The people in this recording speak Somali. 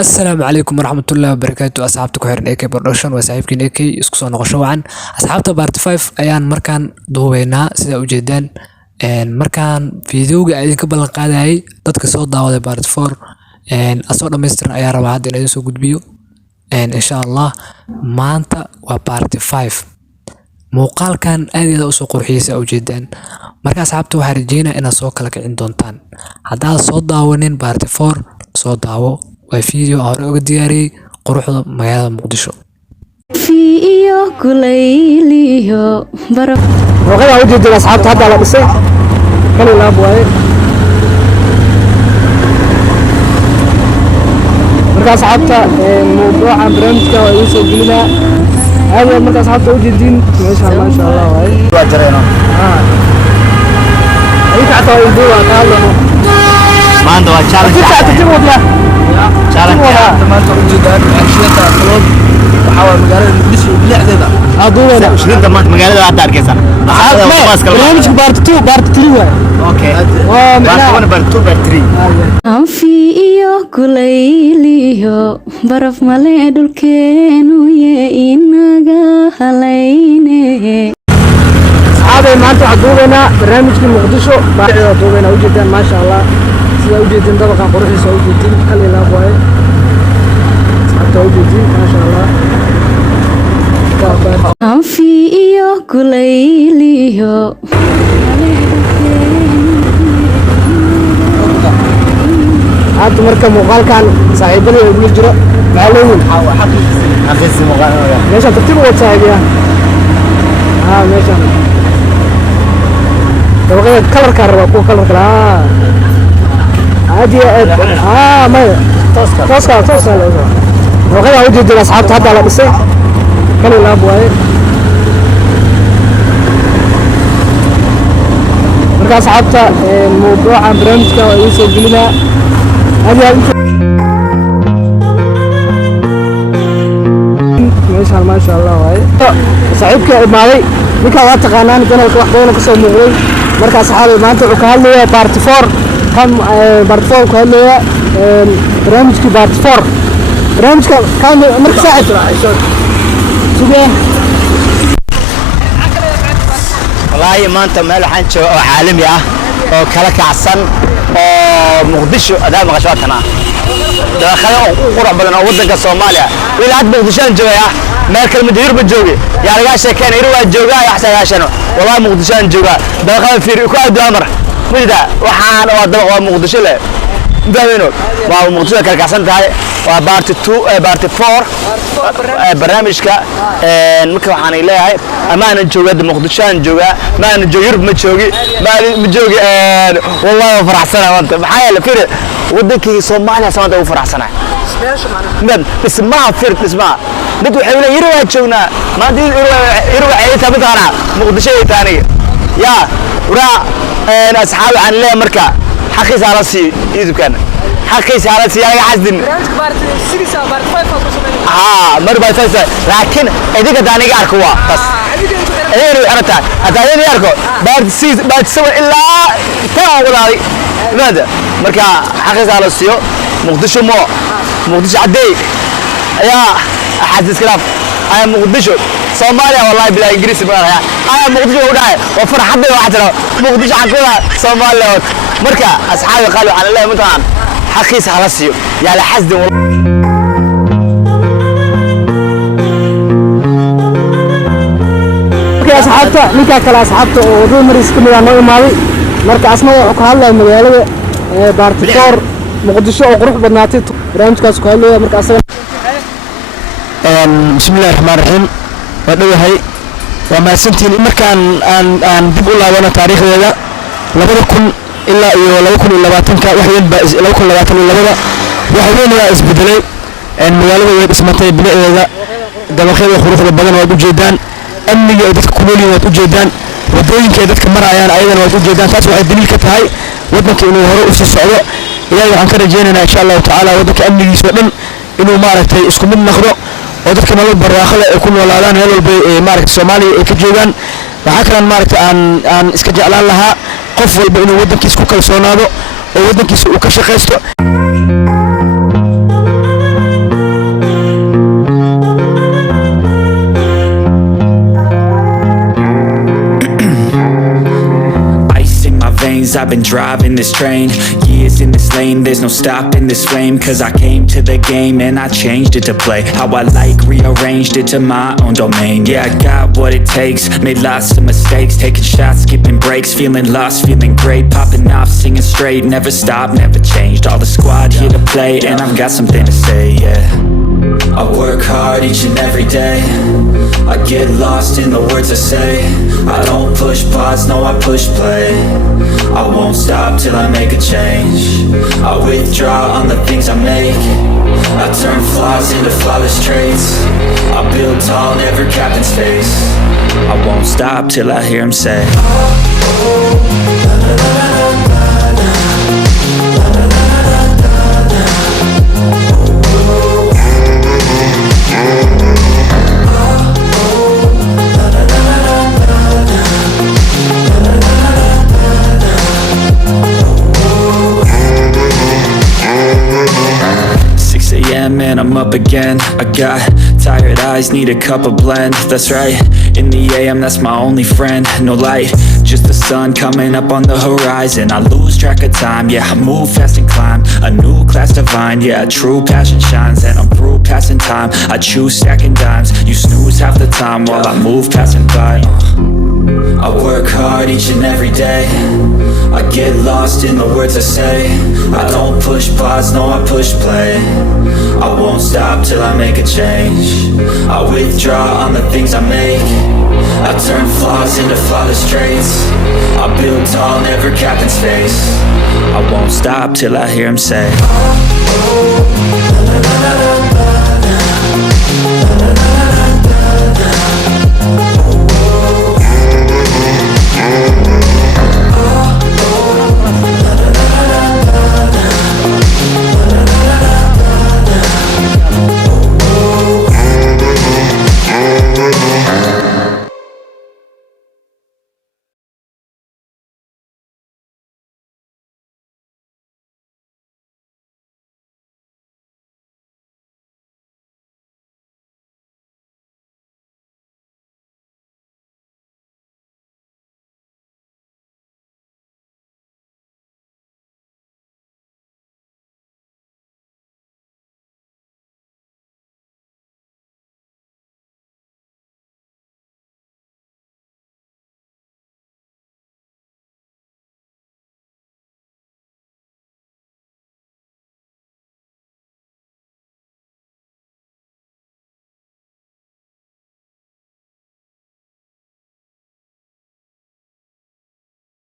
السلام عليكم ورحمة الله وبركاته أصحابتك وحرن AK Production وصاحبكين AK isku soo noqosho wacan asxaabta part 5 ayaan markaan duubeynaa sida u jeedaan markaan fiidiyowga idinka ballan qaadayay dadka soo daawaday part 4 asoo dhameystiran ayaa rabaa hadda inaan soo gudbiyo insha Allah maanta waa part 5 muuqaalkan aad iyo aad u soo qurxiyay u jeedaan marka asxaabta waxaan rajeynayaa inaad soo kala kicin doontaan haddaad soo daawanin part 4 soo daawo وفيديو أو دياري قروح مجال مقدشو فيديو كليليو برف وغير عودي دي أصحاب هذا على بسيط كانوا يلعبوا عليه مركز أصحابته موضوع عن برامج ويوسف جلنا هذا مركز أصحابته وجد الدين ما شاء الله ما شاء الله وعي واجرينا أيك عطوا يدوا قالوا ما عنده تشالنج تجيبوا بلا تشالنج ما توجد أشياء خلاص وحاول مقارنة مقدسو بلعدة هذول شنو ما مقالة واحد أركيسان برامج بارت 2 بارت 3 أوكي ومعناه بارت 2 بارت 3 فيديو كليليو برف مالي دولكينو ييناغا هليني هذا ما أنتوا عدونا برامج في مقدسو بعد عدونا وجدا ما شاء الله سيوجدين طبقا قروحي سيوجدين خلي لا بواي حتى وجدين ما شاء الله فيديو كليليو هذا مركب مقال كان صاحبنا يقول جرا معلوم أخيس مقالة ليش تكتب واتساب يا ماشي طبقا كلر كهرباء كو كلر كلا عادي ما توصل وغير عودي دي أصحاب تهدى على بسيط كانوا يلعبوا عليه مركز أصحابته موضوع عن برامج ويوسف جلنا هذه ما شاء الله وعي صاحبك مالي ninka waa taqaanaan kanalka wax badan ka soo muuqday marka saxaabay maanta wuxuu ka hadlayaa part 4 kan part 4 ka hadlaya barnaamijka part 4 barnaamijka kan marka saaxib sidee والله ما أنت مال حنشو عالمي أو كلا كعسن أو مقدشو أداء مغشواتنا ده خلاه قرب بدنا ودك الصوماليا ولا عاد مقدشان جويا مالك المدير بالجوي يعني قاعد كان يروح الجوجا يحسن عشانه والله مقدشان جوجا ده خلاه في ركوب دامر مجدا وحان وضع مقدش له دامينو ومقدشة كعسن تاعي وبارت 2 بارت 4 برنامج كا ممكن وحان إلهي أمانة جوجا مقدشان جوجا ما نجوير بمجوجي ما مجوجي والله فرح سنة وانت بحياة الفرق ودك صوماليا سنة وفرح سنة من اسمها فرق اسمها ندو حيونا يروى جونا ما دي يروى عيتها بطانا مقدشة ثانية يا ورا أصحابي عن الله مركا حقي سالسي يزو كان حقي سالسي يا حزن مر باي فايسة لكن إذا كداني أركوا بس إيه أنا تا أتاني أركوا بعد سوى إلا تاو ولا ماذا مركا حقي سالسيو مقدشة مقدشة عدي يا حاسس كلام أنا مقدشو صوماليا والله بلا إنجليزي بقولها أنا مقدشو وراي وفرح حد واحد مقدشو عقولها صوماليا مركا أصحابي قالوا على الله متعان حقيس على السيو يا لحزد أصحابته ninka kale asxaabta oo rumors kamid ah noo imaaday marka asna wuxuu ka hadlay magaalada Baartifoor muqdisho oo qurux badnaatay barnaamijkaas ku hadlay marka asaga بسم الله الرحمن الرحيم ودوهي وما سنتين مركان ان دب الله وانا تاريخ هذا لبدكم الا لو كن لباتنك وحيين لو كن لباتن لبدا وحيين لا اسبدلي ان مغالبه اسمتي بلعيدا دبخيده خروج بدن waa u jeedaan amniga ay dadka kunool yihiin waa u jeedaan wadooyinka ay dadka marayaan ayadana waa u jeedaan taas waxay daliil ka tahay wadanka inuu hore u sii socdo ilaahay waxaan ka rajeynaynaa insha Allah taala wadanka amnigiisa oo dhan inuu maaragtay isku mid noqdo oo dadka nolol barwaaqo leh ay ku noolaadaan meel walba ee maaragtay Soomaaliya ay ka joogaan waxa kale maaragtay aan iska jeclaan lahaa qof walba inuu wadankiisa ku kalsoonaado oo wadankiisa uu ka shaqeysto years I've been driving this train. Years in this lane, there's no stopping this flame. Cause I came to the game and I changed it to play how I like, rearranged it to my own domain. Yeah, I got what it takes, made lots of mistakes, taking shots, skipping breaks, feeling lost, feeling great, popping off, singing straight, never stopped, never changed. All the squad here to play, and I've got something to say, yeah. I work hard each and every day, I get lost in the words I say. I don't push pause, no I push play. I won't stop till I make a change. I withdraw on the things I make. I turn flaws into flawless traits. I build tall, never capped in space. I won't stop till I hear him say, man, I'm up again. I got tired eyes, need a cup of blend. That's right, in the AM, that's my only friend. No light, just the sun coming up on the horizon. I lose track of time, yeah, I move fast and climb a new class divine, yeah, true passion shines. And I'm through passing time, I choose stacking dimes. You snooze half the time while I move passing by. I work hard each and every day, I get lost in the words I say. I don't push pause, no I push play. I won't stop till I make a change. I withdraw on the things I make. I turn flaws into flawless traits. I build tall, never capped in space. I won't stop till I hear him say,